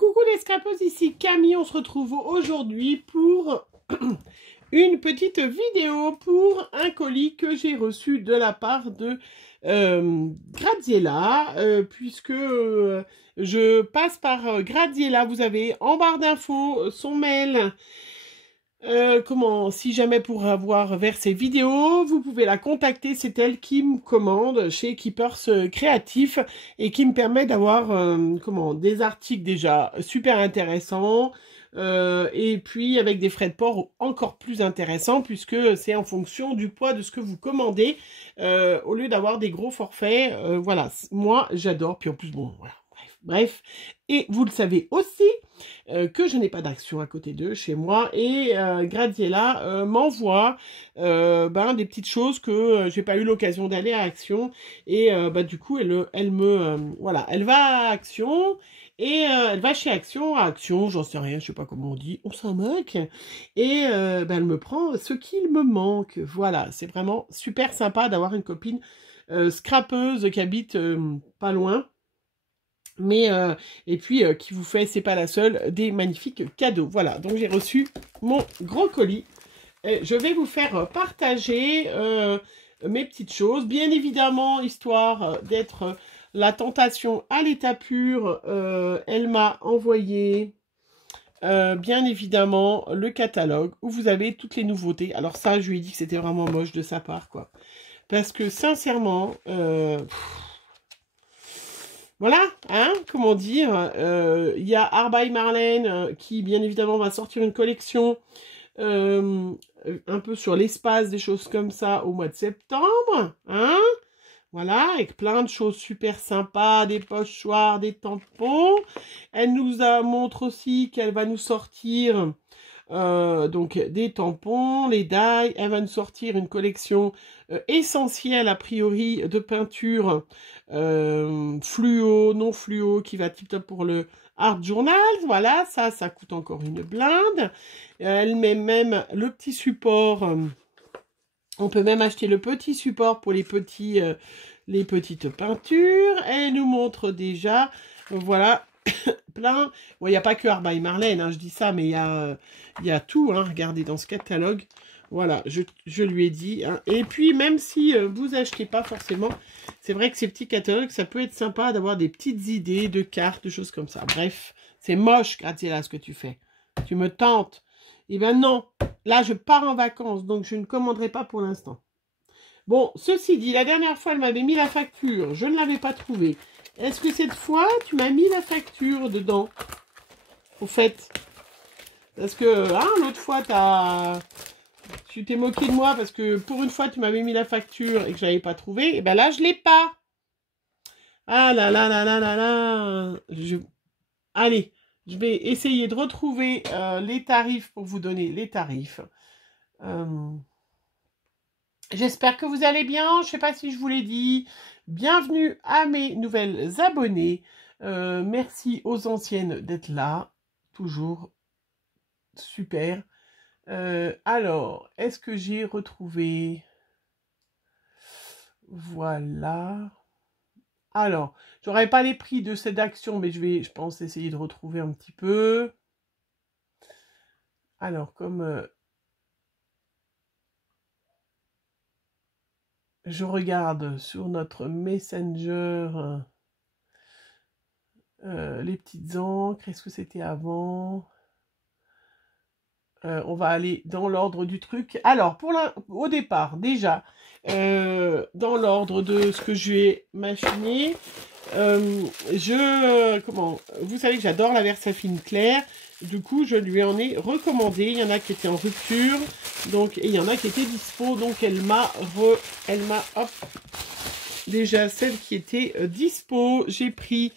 Coucou les scrapeuses, ici Camille, on se retrouve aujourd'hui pour une petite vidéo pour un colis que j'ai reçu de la part de Graziella, puisque je passe par Graziella. Vous avez en barre d'infos son mail. Si jamais pour avoir vers ses vidéos, vous pouvez la contacter, c'est elle qui me commande chez Keepers Créatif et qui me permet d'avoir des articles déjà super intéressants et puis avec des frais de port encore plus intéressants puisque c'est en fonction du poids de ce que vous commandez au lieu d'avoir des gros forfaits. Voilà, moi j'adore, puis en plus bon voilà. Bref, et vous le savez aussi que je n'ai pas d'action à côté d'eux chez moi et Graziella m'envoie des petites choses que j'ai pas eu l'occasion d'aller à Action et du coup elle va à Action et elle va chez Action, à Action, j'en sais rien, je sais pas comment on dit, on s'en moque et elle me prend ce qu'il me manque. Voilà, c'est vraiment super sympa d'avoir une copine scrapeuse qui habite pas loin. Mais et puis qui vous fait, c'est pas la seule, des magnifiques cadeaux. Voilà, donc j'ai reçu mon gros colis. Et je vais vous faire partager mes petites choses. Bien évidemment, histoire d'être la tentation à l'état pur, elle m'a envoyé bien évidemment le catalogue où vous avez toutes les nouveautés. Alors ça, je lui ai dit que c'était vraiment moche de sa part, quoi. Parce que sincèrement... voilà, hein, comment dire, il y a Art by Marlène qui, bien évidemment, va sortir une collection un peu sur l'espace, des choses comme ça, au mois de septembre, hein, voilà, avec plein de choses super sympas, des pochoirs, des tampons. Elle nous montre aussi qu'elle va nous sortir... donc des tampons, les die, elle va nous sortir une collection essentielle a priori de peinture fluo, non fluo, qui va tip top pour le Art Journal. Voilà, ça coûte encore une blinde. Elle met même le petit support, on peut même acheter le petit support pour les petites peintures. Elle nous montre déjà, voilà, plein. Bon, il n'y a pas que Art by Marlène, hein, je dis ça, mais il y a tout, hein, regardez dans ce catalogue. Voilà, je lui ai dit. Hein. Et puis, même si vous achetez pas forcément, c'est vrai que ces petits catalogues, ça peut être sympa d'avoir des petites idées de cartes, de choses comme ça. Bref, c'est moche, Graziella, ce que tu fais. Tu me tentes. Eh bien non, là, je pars en vacances, donc je ne commanderai pas pour l'instant. Bon, ceci dit, la dernière fois, elle m'avait mis la facture. Je ne l'avais pas trouvée. Est-ce que cette fois, tu m'as mis la facture dedans? Au fait. Parce que, hein, l'autre fois, tu t'es moqué de moi parce que pour une fois, tu m'avais mis la facture et que je l'avais pas trouvée. Et ben là, je l'ai pas. Ah là là là là là là. Allez, je vais essayer de retrouver les tarifs pour vous donner les tarifs. J'espère que vous allez bien. Je ne sais pas si je vous l'ai dit. Bienvenue à mes nouvelles abonnées. Merci aux anciennes d'être là. Toujours super. Alors, est-ce que j'ai retrouvé... Voilà. Alors, j'aurais pas les prix de cette action, mais je pense, essayer de retrouver un petit peu. Alors, comme... je regarde sur notre Messenger les petites encres. Est-ce que c'était avant? On va aller dans l'ordre du truc. Alors, au départ, déjà, dans l'ordre de ce que je vais machiner, vous savez que j'adore la Versafine claire. Du coup, je lui en ai recommandé. Il y en a qui étaient en rupture, donc, et il y en a qui étaient dispo. Donc, elle m'a, déjà celle qui était dispo. J'ai pris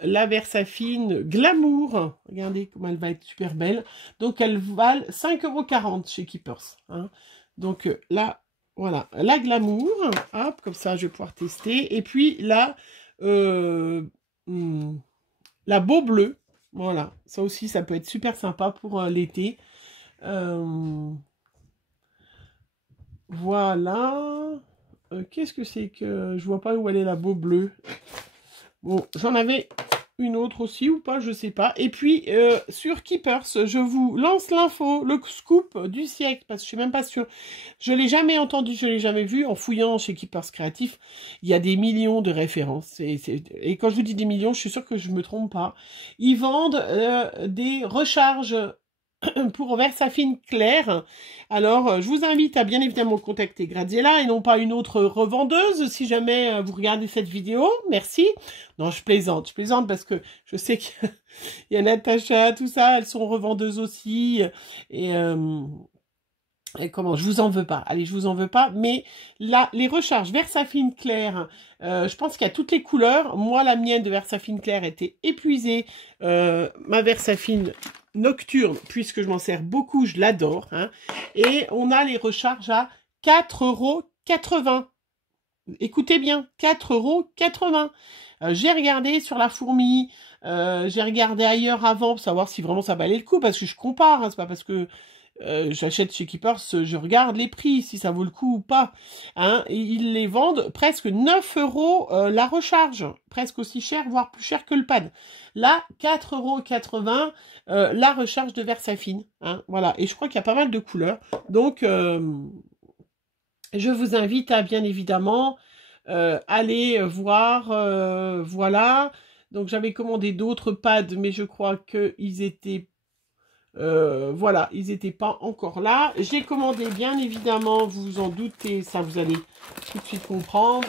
la Versafine Glamour. Regardez comme elle va être super belle. Donc, elle valent 5,40 € chez Keepers. Hein. Donc, là, voilà, la Glamour. Hop, comme ça, je vais pouvoir tester. Et puis, là, la Beau Bleu. Voilà, ça aussi, ça peut être super sympa pour l'été. Voilà. Qu'est-ce que c'est que... Je vois pas où elle est la Beau Bleu. Bon, j'en avais une autre aussi ou pas, je sais pas. Et puis, sur Keepers, je vous lance l'info, le scoop du siècle, parce que je suis même pas sûre. Je l'ai jamais entendu, je l'ai jamais vu. En fouillant chez Keepers Créatif, il y a des millions de références. Et quand je vous dis des millions, je suis sûre que je me trompe pas. Ils vendent des recharges pour Versafine Claire. Alors, je vous invite à bien évidemment contacter Graziella et non pas une autre revendeuse si jamais vous regardez cette vidéo. Merci. Non, je plaisante parce que je sais qu'il y a Natacha, tout ça, elles sont revendeuses aussi. Et comment, je vous en veux pas. Allez, je vous en veux pas. Mais là, les recharges Versafine Claire, je pense qu'il y a toutes les couleurs. Moi, la mienne de Versafine Claire était épuisée. Ma Versafine Nocturne, puisque je m'en sers beaucoup, je l'adore. Hein. Et on a les recharges à 4,80 €. Écoutez bien, 4,80 €. J'ai regardé sur la fourmi, j'ai regardé ailleurs avant pour savoir si vraiment ça valait le coup, parce que je compare, hein, c'est pas parce que j'achète chez Keepers, je regarde les prix, si ça vaut le coup ou pas. Hein, et ils les vendent presque 9 € la recharge, presque aussi cher, voire plus cher que le pad. Là, 4,80 € la recharge de Versafine. Hein, voilà, et je crois qu'il y a pas mal de couleurs. Donc, je vous invite à bien évidemment aller voir. Voilà. Donc, j'avais commandé d'autres pads, mais je crois qu'ils étaient voilà, ils n'étaient pas encore là. J'ai commandé, bien évidemment, vous vous en doutez, ça vous allez tout de suite comprendre,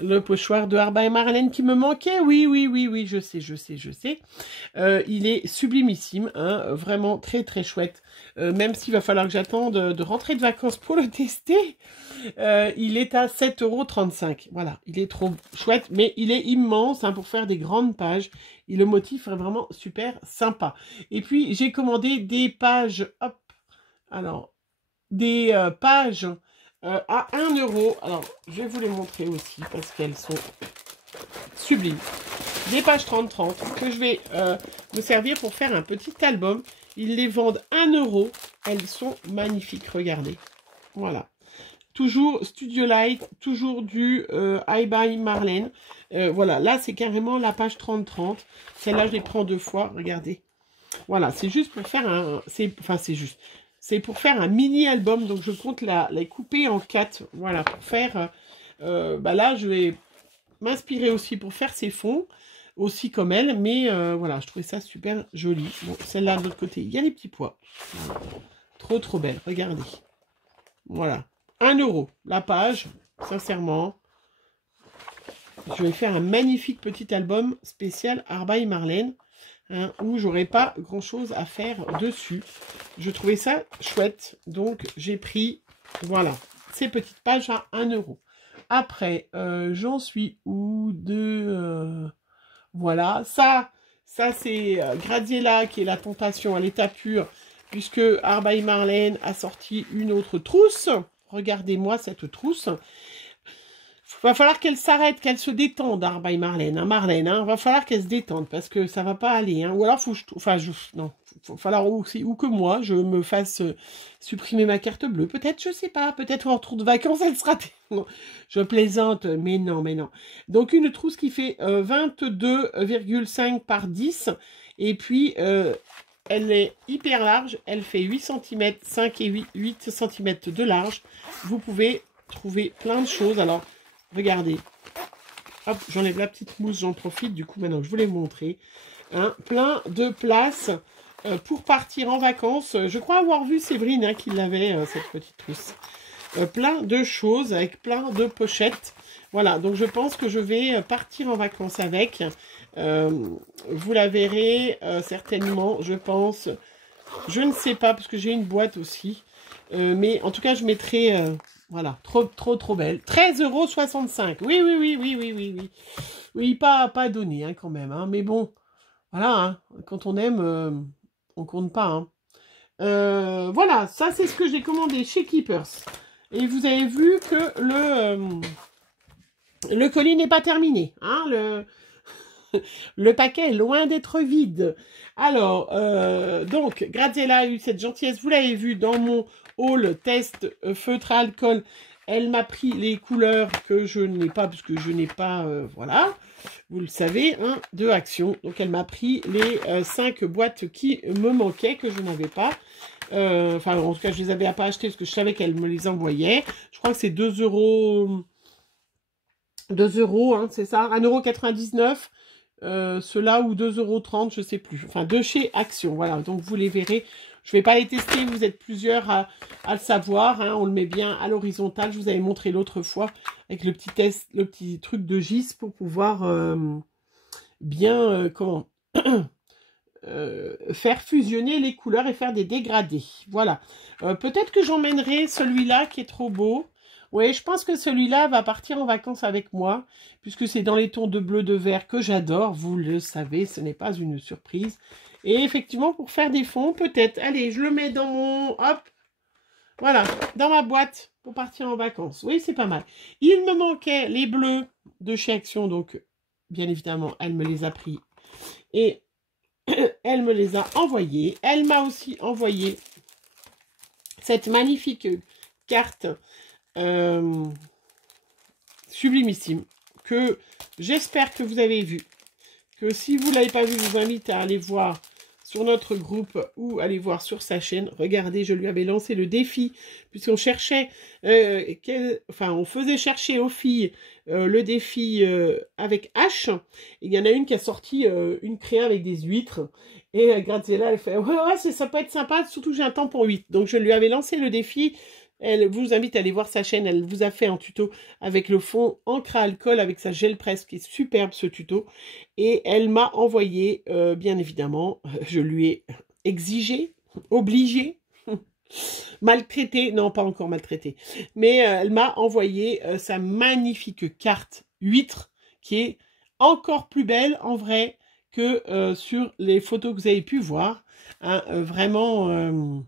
le pochoir de Arba et Marlène qui me manquait. Oui, je sais. Il est sublimissime, hein, vraiment très très chouette. Même s'il va falloir que j'attende de rentrer de vacances pour le tester. Il est à 7,35 €. Voilà, il est trop chouette, mais il est immense hein, pour faire des grandes pages. Et le motif est vraiment super sympa. Et puis, j'ai commandé des pages, hop, alors, des pages à 1 €. Alors, je vais vous les montrer aussi parce qu'elles sont sublimes. Des pages 30-30 que je vais me servir pour faire un petit album. Ils les vendent 1 €. Elles sont magnifiques, regardez. Voilà. Toujours Studio Light, toujours du I by Marlène. Voilà, là c'est carrément la page 30-30. Celle-là, je les prends 2 fois, regardez. Voilà, c'est juste pour faire un... C'est pour faire un mini-album, donc je compte la couper en 4. Voilà, pour faire... là, je vais m'inspirer aussi pour faire ces fonds, aussi comme elle. Mais voilà, je trouvais ça super joli. Bon, celle-là, de l'autre côté, il y a les petits pois. Voilà. Trop belle, regardez. Voilà. 1 € la page, sincèrement. Je vais faire un magnifique petit album spécial Arba et Marlène, hein, où j'aurai pas grand chose à faire dessus. Je trouvais ça chouette, donc j'ai pris, voilà, ces petites pages à 1 €. Après, j'en suis où de... voilà, ça c'est Graziella qui est la tentation à l'état pur, puisque Arba et Marlène a sorti une autre trousse. Regardez-moi cette trousse. Va falloir qu'elle s'arrête, qu'elle se détende, Arba et Marlène. Hein, Marlène, hein, va falloir qu'elle se détende parce que ça va pas aller. Hein. Ou alors, non, faut falloir aussi, ou que moi, je me fasse supprimer ma carte bleue. Peut-être, je sais pas. Peut-être en retour de vacances, elle sera... Non, je plaisante, mais non. Donc, une trousse qui fait 22,5 par 10. Et puis... elle est hyper large, elle fait 8 cm, 5 et 8 cm de large. Vous pouvez trouver plein de choses. Alors, regardez. Hop, j'enlève la petite mousse, j'en profite. Du coup, maintenant, je vous l'ai montré. Hein, plein de place pour partir en vacances. Je crois avoir vu Séverine hein, qui l'avait, cette petite trousse. Plein de choses avec plein de pochettes. Voilà, donc je pense que je vais partir en vacances avec. Vous la verrez certainement, je pense. Je ne sais pas, parce que j'ai une boîte aussi. Mais en tout cas, je mettrai... voilà, trop belle. 13,65 €. Oui. Oui, pas donné hein, quand même. Hein, mais bon, voilà, hein, quand on aime, on compte pas. Hein. Voilà, ça c'est ce que j'ai commandé chez Keepers. Et vous avez vu que le colis n'est pas terminé. Hein, le paquet est loin d'être vide. Alors, donc, Graziella a eu cette gentillesse. Vous l'avez vu dans mon haul test feutre à alcool Elle m'a pris les couleurs que je n'ai pas, parce que je n'ai pas, voilà, vous le savez, hein, de Action. Donc, elle m'a pris les 5 boîtes qui me manquaient, que je n'avais pas. Enfin, en tout cas, je les avais pas achetées, parce que je savais qu'elle me les envoyait. Je crois que c'est 2 euros... 2 euros, hein, c'est ça, 1,99 €, ceux-là, ou 2,30 €, je sais plus. Enfin, de chez Action, voilà, donc vous les verrez. Je ne vais pas les tester, vous êtes plusieurs à le savoir, hein, on le met bien à l'horizontale. Je vous avais montré l'autre fois avec le petit test, le petit truc de gis pour pouvoir bien, comment faire fusionner les couleurs et faire des dégradés. Voilà. Peut-être que j'emmènerai celui-là qui est trop beau. Oui, je pense que celui-là va partir en vacances avec moi, puisque c'est dans les tons de bleu, de vert que j'adore. Vous le savez, ce n'est pas une surprise. Et effectivement, pour faire des fonds, peut-être. Allez, je le mets dans mon... Hop, voilà, dans ma boîte pour partir en vacances. Oui, c'est pas mal. Il me manquait les bleus de chez Action, donc bien évidemment, elle me les a pris. Et elle me les a envoyés. Elle m'a aussi envoyé cette magnifique carte sublimissime que j'espère que vous avez vu. Que si vous ne l'avez pas vu, je vous invite à aller voir sur notre groupe ou aller voir sur sa chaîne. Regardez, je lui avais lancé le défi puisqu'on cherchait, enfin on faisait chercher aux filles le défi avec H. Il y en a une qui a sorti une créa avec des huîtres. Et Graziella, elle fait ouais, ça peut être sympa, surtout j'ai un temps pour 8. Donc je lui avais lancé le défi. Elle vous invite à aller voir sa chaîne. Elle vous a fait un tuto avec le fond encre à alcool avec sa gel presse qui est superbe ce tuto. Et elle m'a envoyé, bien évidemment, je lui ai exigé, obligé, maltraité, non pas encore maltraité, mais elle m'a envoyé sa magnifique carte huître qui est encore plus belle en vrai que sur les photos que vous avez pu voir. Hein, vraiment...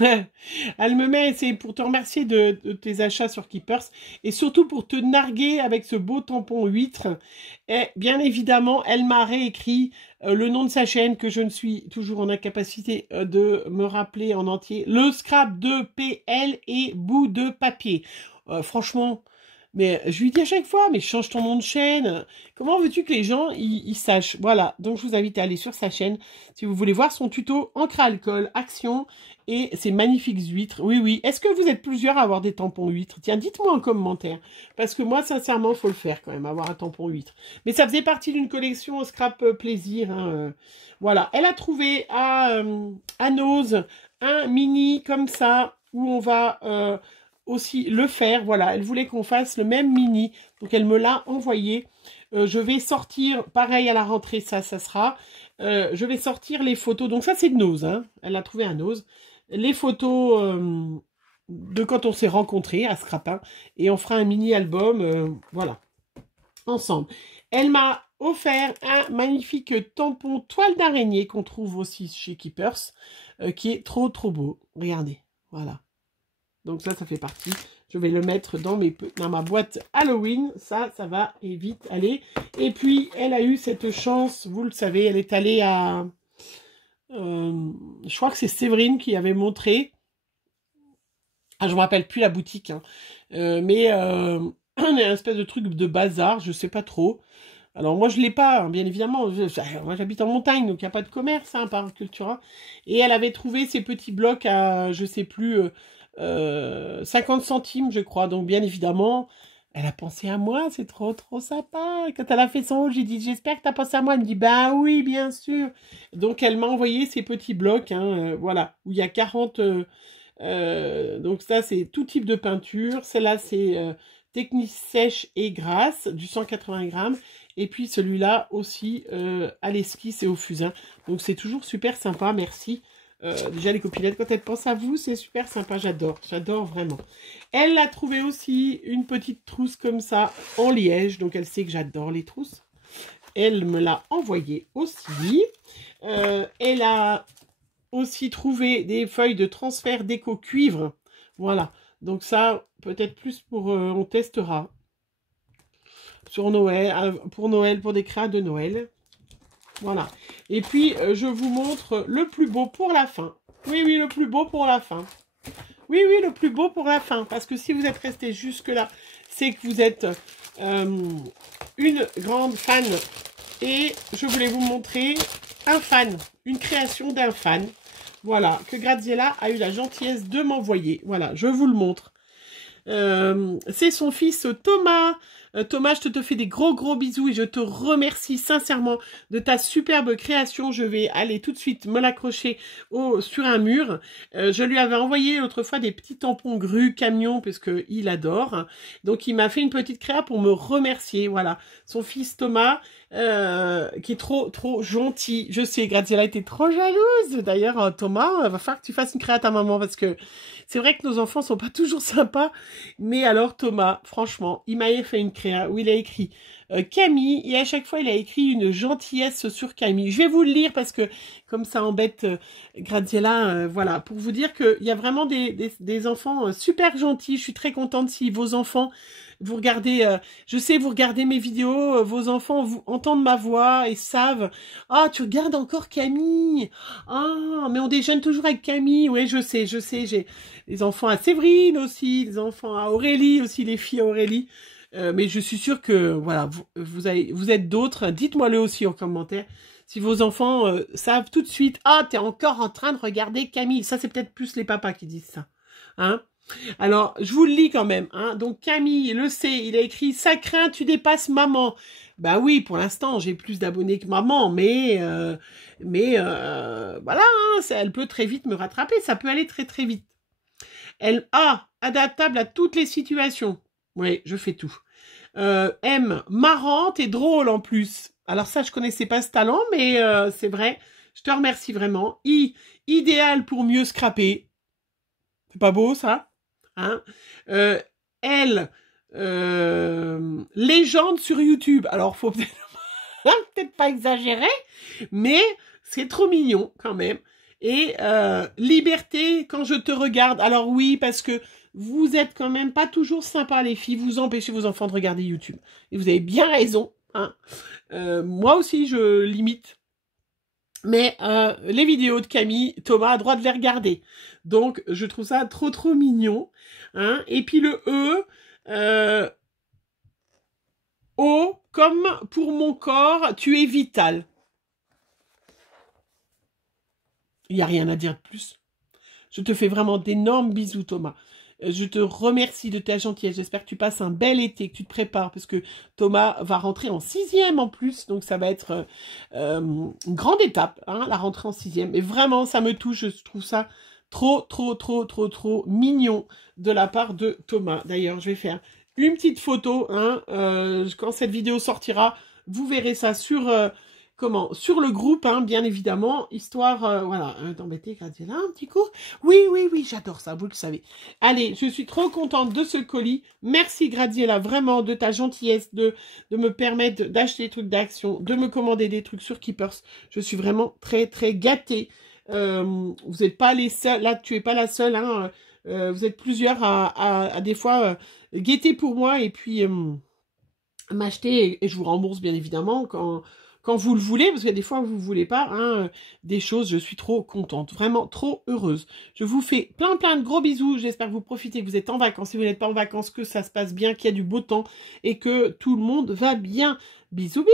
Elle me met, c'est pour te remercier de tes achats sur Keepers et surtout pour te narguer avec ce beau tampon huître. Et bien évidemment, elle m'a réécrit le nom de sa chaîne que je ne suis toujours en incapacité de me rappeler en entier. Le scrap de PL et bout de papier. Franchement... Mais je lui dis à chaque fois, mais change ton nom de chaîne. Comment veux-tu que les gens ils sachent? Voilà, donc je vous invite à aller sur sa chaîne si vous voulez voir son tuto encre à alcool, Action et ses magnifiques huîtres. Oui, oui. Est-ce que vous êtes plusieurs à avoir des tampons huîtres? Tiens, dites-moi en commentaire. Parce que moi, sincèrement, il faut le faire quand même, avoir un tampon huître. Mais ça faisait partie d'une collection scrap plaisir. Hein, voilà, elle a trouvé à Nose un mini comme ça où on va... aussi le faire, voilà, elle voulait qu'on fasse le même mini, donc elle me l'a envoyé. Je vais sortir, pareil à la rentrée, ça sera, je vais sortir les photos, donc ça c'est de Nose, hein, elle a trouvé un Nose, les photos de quand on s'est rencontrés à Scrapin, et on fera un mini album, voilà, ensemble. Elle m'a offert un magnifique tampon toile d'araignée qu'on trouve aussi chez Keepers, qui est trop beau, regardez, voilà. Donc ça fait partie. Je vais le mettre dans ma boîte Halloween. Ça va et vite aller. Et puis, elle a eu cette chance, vous le savez, elle est allée à... je crois que c'est Séverine qui avait montré. Ah, je ne me rappelle plus la boutique. Hein. Mais on a une espèce de truc de bazar, je ne sais pas trop. Alors moi je l'ai pas, hein, bien évidemment, moi j'habite en montagne, donc il n'y a pas de commerce, hein, par Cultura. Et elle avait trouvé ces petits blocs à, je sais plus, 50 centimes je crois, donc bien évidemment, elle a pensé à moi, c'est trop sympa. Et quand elle a fait son haul, j'ai dit, j'espère que tu as pensé à moi, elle me dit, bah oui, bien sûr. Donc elle m'a envoyé ces petits blocs, hein, voilà, où il y a 40, donc ça c'est tout type de peinture, celle-là c'est technique sèche et grasse, du 180 grammes. Et puis celui-là aussi à l'esquisse et au fusain. Donc c'est toujours super sympa, merci. Déjà les copinettes, quand elles pensent à vous, c'est super sympa, j'adore vraiment. Elle a trouvé aussi une petite trousse comme ça en liège, donc elle sait que j'adore les trousses. Elle me l'a envoyée aussi. Elle a aussi trouvé des feuilles de transfert déco cuivre. Voilà, donc ça peut-être plus pour, on testera. Sur Noël, pour Noël, pour des créas de Noël. Voilà. Et puis, je vous montre le plus beau pour la fin. Oui, le plus beau pour la fin. Oui, oui, le plus beau pour la fin. Parce que si vous êtes resté jusque-là, c'est que vous êtes une grande fan. Et je voulais vous montrer un fan, une création d'un fan. Voilà, que Graziella a eu la gentillesse de m'envoyer. Voilà, je vous le montre. C'est son fils Thomas. Thomas, je te fais des gros bisous et je te remercie sincèrement de ta superbe création. Je vais aller tout de suite me l'accrocher sur un mur. Je lui avais envoyé l'autre fois des petits tampons grue camion parce que il adore. Donc il m'a fait une petite créa pour me remercier. Voilà, son fils Thomas qui est trop gentil. Je sais, Graziella était trop jalouse. D'ailleurs, Thomas, va falloir que tu fasses une créa à ta maman parce que c'est vrai que nos enfants sont pas toujours sympas. Mais alors Thomas, franchement, il m'a fait une créa où il a écrit Camille, et à chaque fois il a écrit une gentillesse sur Camille. Je vais vous le lire parce que comme ça embête Graziella, voilà, pour vous dire qu'il y a vraiment des enfants super gentils. Je suis très contente si vos enfants, vous regardez, je sais, vous regardez mes vidéos, vos enfants vous entendent ma voix et savent, ah, tu regardes encore Camille, ah, mais on déjeune toujours avec Camille, oui, je sais, j'ai les enfants à Séverine aussi, les enfants à Aurélie aussi, les filles à Aurélie. Mais je suis sûre que voilà, vous êtes d'autres. Dites-moi-le aussi en commentaire. Si vos enfants savent tout de suite, ah, t'es encore en train de regarder Camille. Ça, c'est peut-être plus les papas qui disent ça. Hein? Alors, je vous le lis quand même. Hein? Donc, Camille le sait, il a écrit « Ça craint, tu dépasses maman ». Ben oui, pour l'instant, j'ai plus d'abonnés que maman, mais voilà, hein, elle peut très vite me rattraper. Ça peut aller très vite. Elle a adaptable à toutes les situations. Oui, je fais tout. M, marrante et drôle en plus. Alors ça, je connaissais pas ce talent, mais c'est vrai. Je te remercie vraiment. I, idéal pour mieux scraper. C'est pas beau, ça? Hein? L, légende sur YouTube. Alors, faut peut-être pas exagérer, mais c'est trop mignon quand même. Et liberté quand je te regarde. Alors oui, parce que vous êtes quand même pas toujours sympa les filles. Vous empêchez vos enfants de regarder YouTube. Et vous avez bien raison. Hein. Moi aussi, je limite. Mais les vidéos de Camille, Thomas a droit de les regarder. Donc, je trouve ça trop mignon. Hein. Et puis le E, O, comme pour mon corps, tu es vital. Il n'y a rien à dire de plus. Je te fais vraiment d'énormes bisous, Thomas. Je te remercie de ta gentillesse. J'espère que tu passes un bel été, que tu te prépares, parce que Thomas va rentrer en 6e en plus. Donc, ça va être une grande étape, hein, la rentrée en 6e. Et vraiment, ça me touche. Je trouve ça trop mignon de la part de Thomas. D'ailleurs, je vais faire une petite photo. Hein, quand cette vidéo sortira, vous verrez ça sur... sur le groupe, hein, bien évidemment, histoire, voilà, d'embêter Graziella un petit coup. Oui, j'adore ça, vous le savez. Allez, je suis trop contente de ce colis. Merci Graziella, vraiment, de ta gentillesse, de me permettre d'acheter des trucs d'Action, de me commander des trucs sur Keepers. Je suis vraiment très gâtée. Vous n'êtes pas les seuls, là, tu es pas la seule, hein. Vous êtes plusieurs à des fois guetter pour moi et puis m'acheter, et je vous rembourse bien évidemment quand vous le voulez, parce qu'il y a des fois où vous ne voulez pas, hein, des choses, je suis trop contente, vraiment trop heureuse. Je vous fais plein de gros bisous, j'espère que vous profitez, que vous êtes en vacances, si vous n'êtes pas en vacances, que ça se passe bien, qu'il y a du beau temps, et que tout le monde va bien. Bisous